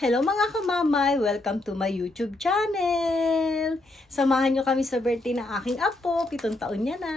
Hello mga kamamay! Welcome to my YouTube channel! Samahan nyo kami sa birthday ng aking apo. 7 taon niya na.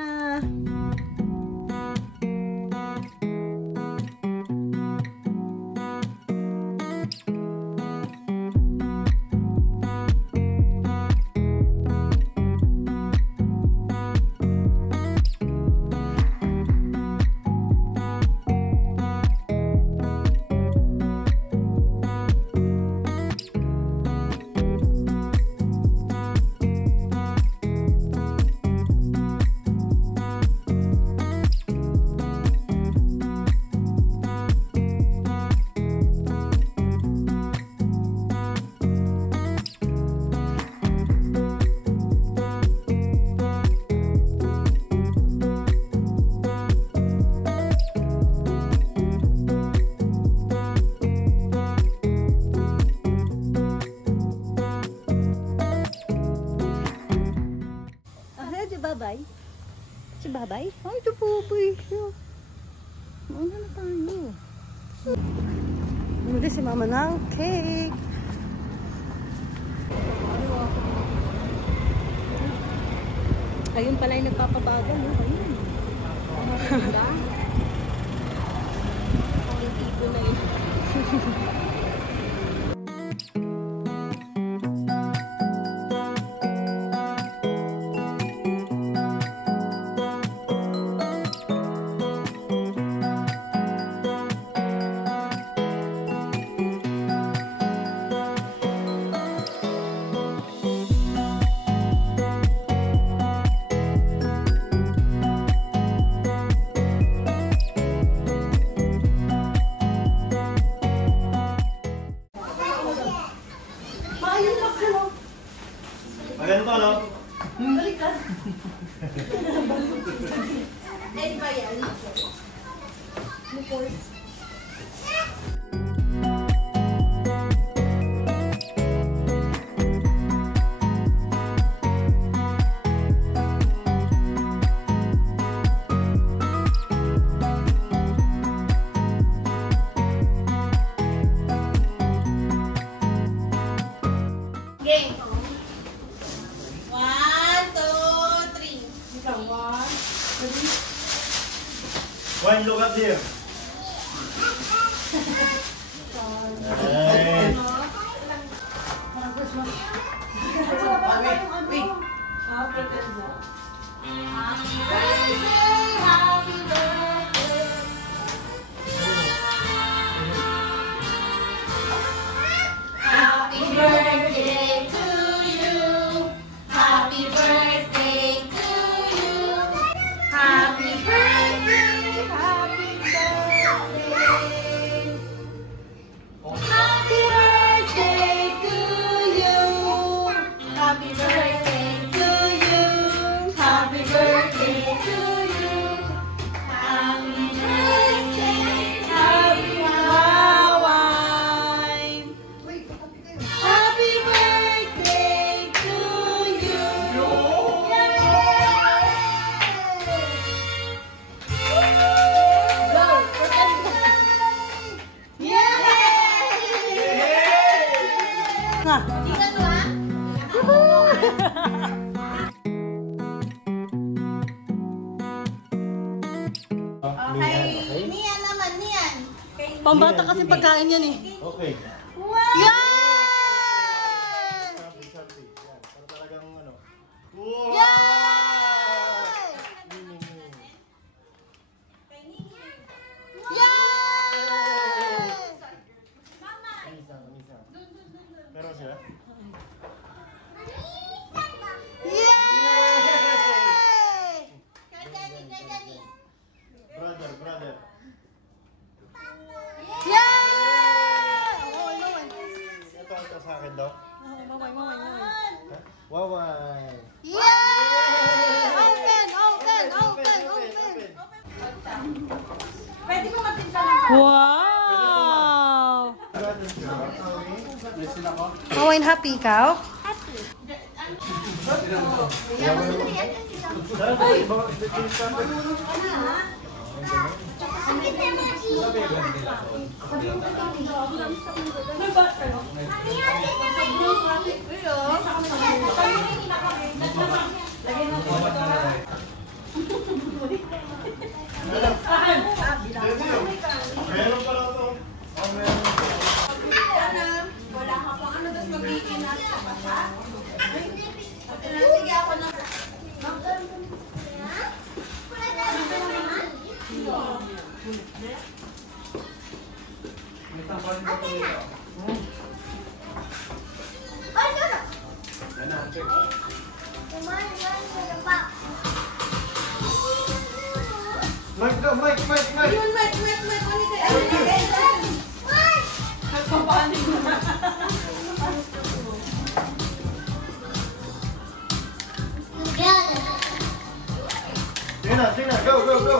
Babay. Si Babay? Ay, ito po siya. Ano na tayo? Bumili si Mama ng cake. Ayun pala yung nagpapabagal. Ayun. Ang tipo na yun. Maganda to, no? Balik ka. Eh, ba yan? Game. 1, 2, 3. One, look up here. Nice. Happy birthday. Happy birthday to you. Happy birthday to you. Happy birthday. Happy birthday. Happy birthday to you. Happy birthday to you. Happy birthday to you. Happy birthday, happy Hawaii. Happy birthday to you. Nga. Tingnan mo ha. Okay. Niyan naman, niyan. Pambata kasi pagkain yan eh. Okay. Wow! Yay! Sabi. Yan. Para talagang ano. Wow! Yay! Yay! Misa. Meron sila? Yay! Kay Danny. Brother. Yay! Ito sa akin daw. Maway. Wawan. Yay! Open! Pwede mo magtinda lang. Wow! Maway, happy ikaw? Sakit naman. Sige na, go, go, go.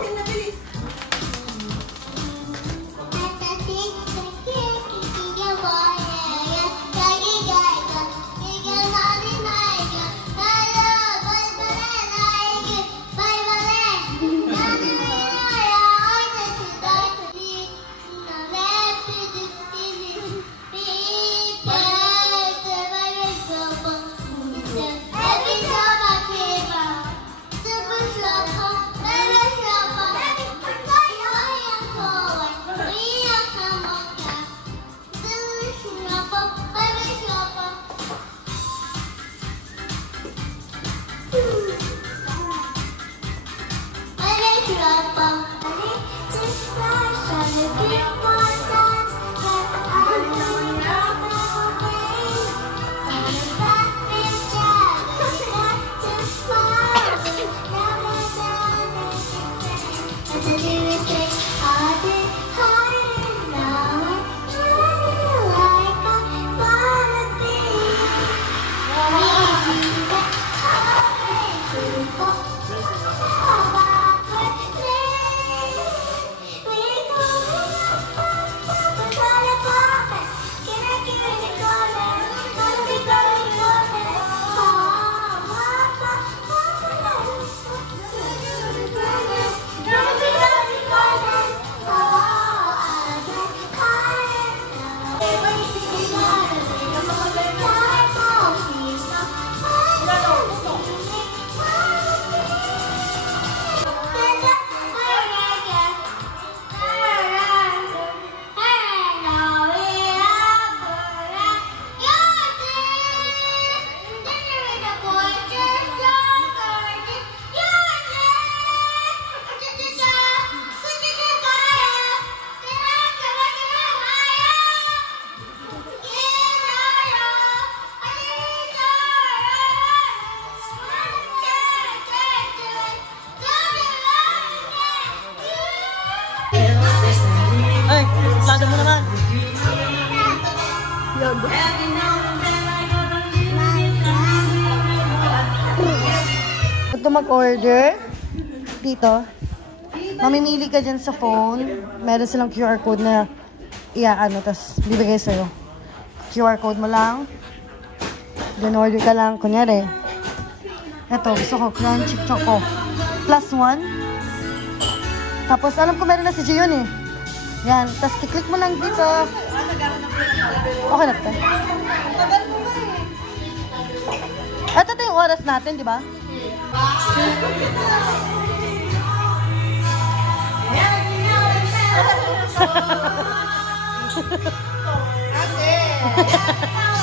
Ay, lado mo naman. Ito mag-order dito. Mamimili ka dyan sa phone. Meron silang QR code na iaano, tapos bibigay sa'yo. QR code mo lang. Then order ka lang. Kunyari, ito, gusto ko crunchy choco. +1. Tapos alam ko meron na si Gion eh. Yan, tapos kiklik mo lang dito. Okay na ito. Ito yung oras natin, di ba?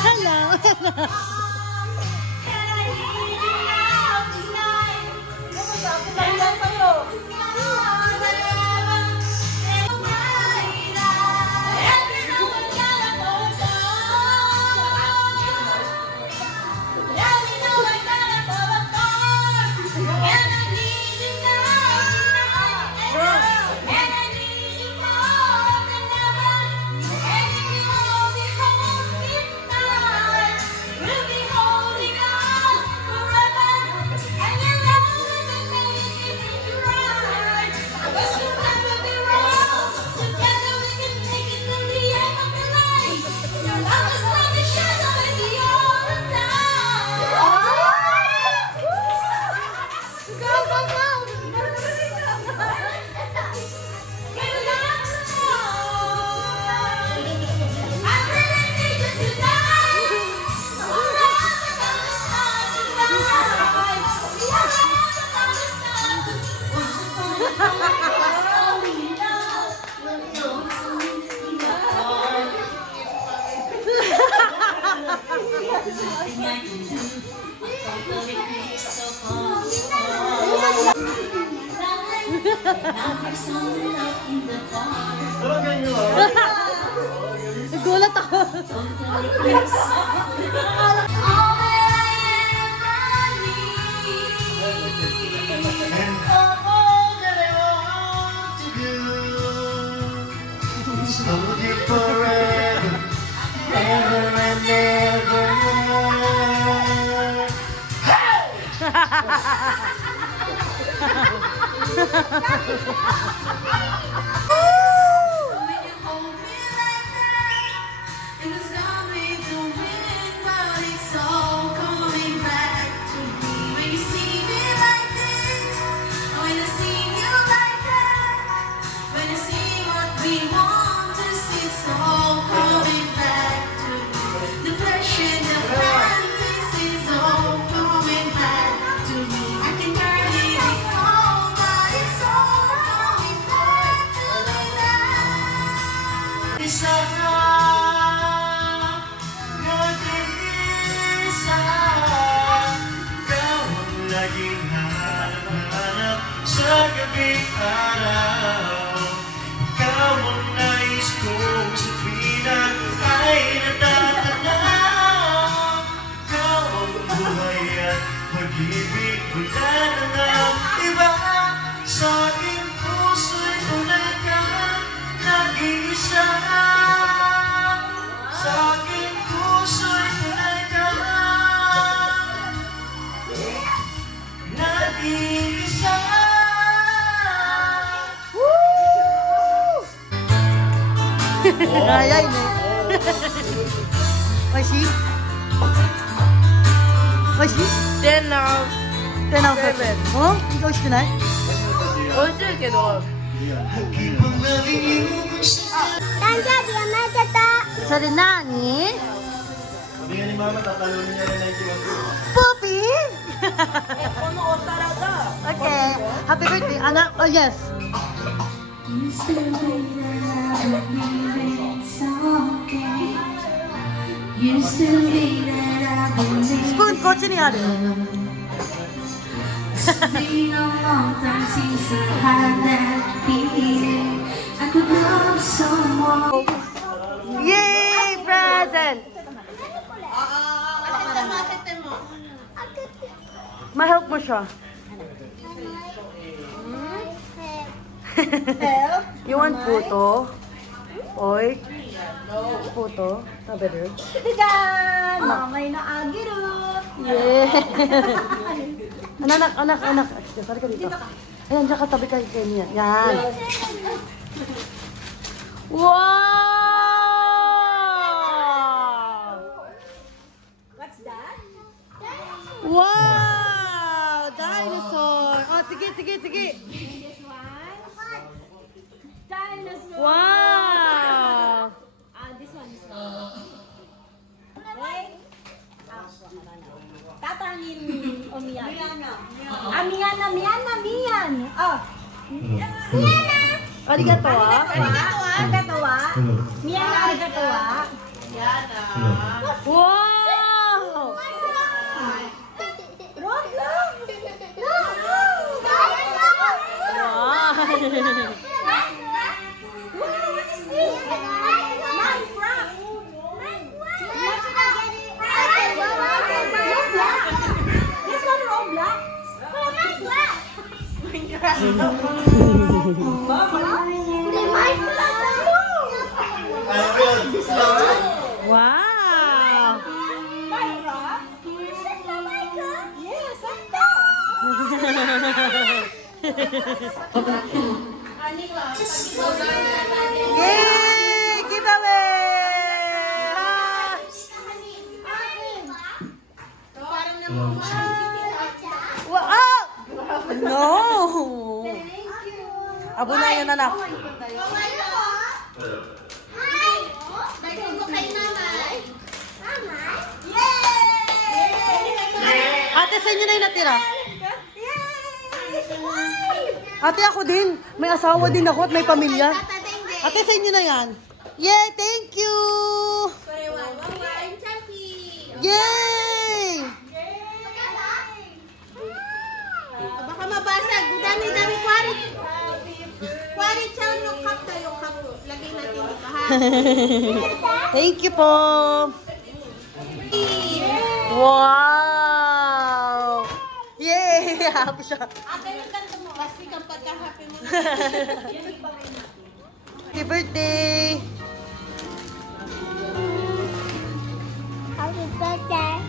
Hello. Nagulat ako. Sa gabing araw, ikaw ang nais kong sa tuwina ay natatanaw. Ikaw ang buhay at pag-ibig, wala na ng iba. Sa aking puso'y tunay ka, nag-iisa. Sa aking puso'y tunay ka, nag-iisa. Ayay ne. Mashi? Mashi? 10 な 10 out of 10. Oh? 美味しくない？美味しいけど それ何？ Sabi nga ni Mama, tatalunin niya rin 91. Poopy? このお皿が Okay. Happy birthday, anak. Oh, yes. Spoon, こっちにある。Yay! Present! Ma-help mo siya. You want puto? Oy? Puto? Taberu? Diyan! Mamay na agiro! Yeah! Anak. Sorry ka dito. Ayan, dyan ka tabi kay Kenya. Yan. Wow! What's that? Wow! Dinosaur! Oh, sige. This one? Dinosaur! Wow! This one. Okay? Tatanin Omiyan. Miyan. Oh. Arigato, ah. Arigato wa. Miyan arigato wa. Wow! Roblox! Wow! What is this? Minecraft! This one Roblox? Wow! Minecraft? Yes, I Yay! Giveaway! Wow! No! Abo na yun, anak. Ate, sa inyo na yung natira. Ate, ako din. May asawa din ako at may pamilya. Ate, sa inyo na yan. Yay! Thank you! Yay! Baka mabasag. Dami-dami Kwari chow no cup tayo cup. Lagay natin dito ha. Thank you po! Wow! Yay! Happy siya. Ate, yung ganito mo. Kasi kang pagka-happy mo. Happy birthday! Happy birthday.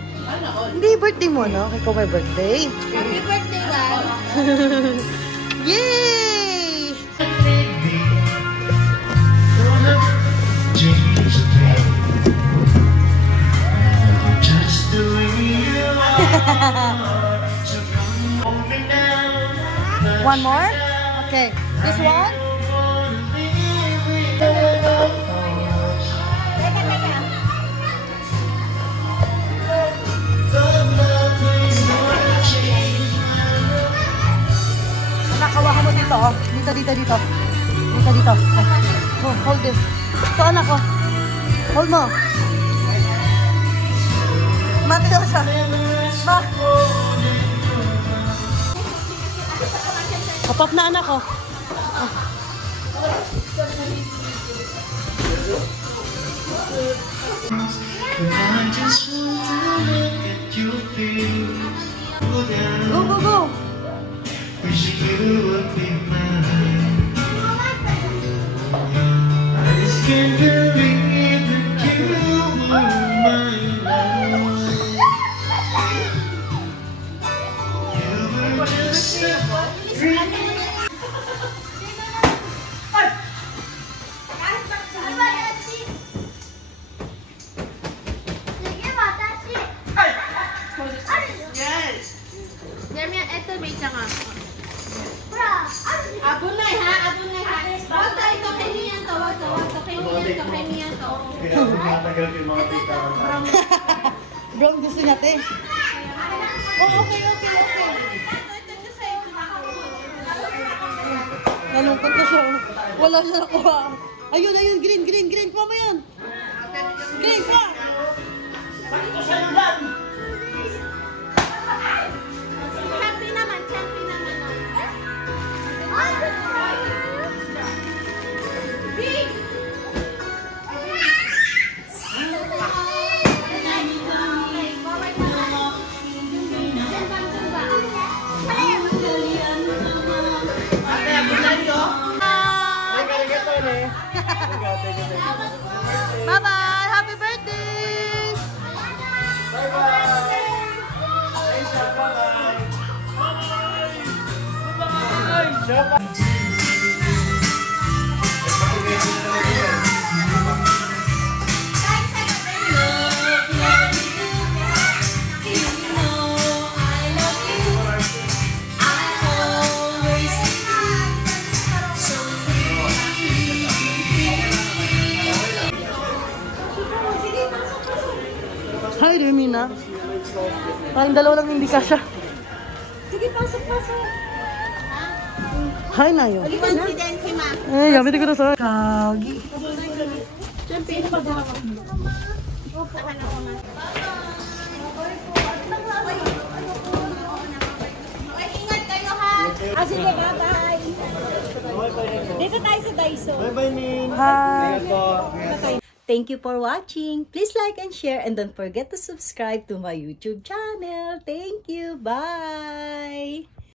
Hindi birthday mo, no? Ikaw may birthday. Happy birthday, Juan. Yay! One more? Okay. This one? Nakawahan mo dito, oh. Dito. Dito. Oh, hold this. Ito, anak ko. Hold mo. Mateo siya. Ma. Kapap na, anak ko. Oh. Go. Wish you would be mine. I just can't believe that you were my love. You were just a dream. Damian, eto may tanga. Abunay ha. Wag tayo to kay niyan to. Kay niyan to. Kaya matagal yung mga tita. Bro, gusto niya, te. Oh, okay. Nalungkot na siya. Wala siya nakuha. Ayun, green. Kuha mo yun. Green, kuha. Champion naman. Big! Bye-bye. Happy birthday. Hi, Remina. Parang dalawa lang hindi kasha. Sige, pasok. Hi, Nayo. Coincidence si ma. Yamete kudasai. Kagi. Champion pa ba? Ingat kayo ha. Sige, bye-bye. Dito tayo sa Daiso. Bye-bye, Nin. Hi. Thank you for watching. Please like and share and don't forget to subscribe to my YouTube channel. Thank you. Bye.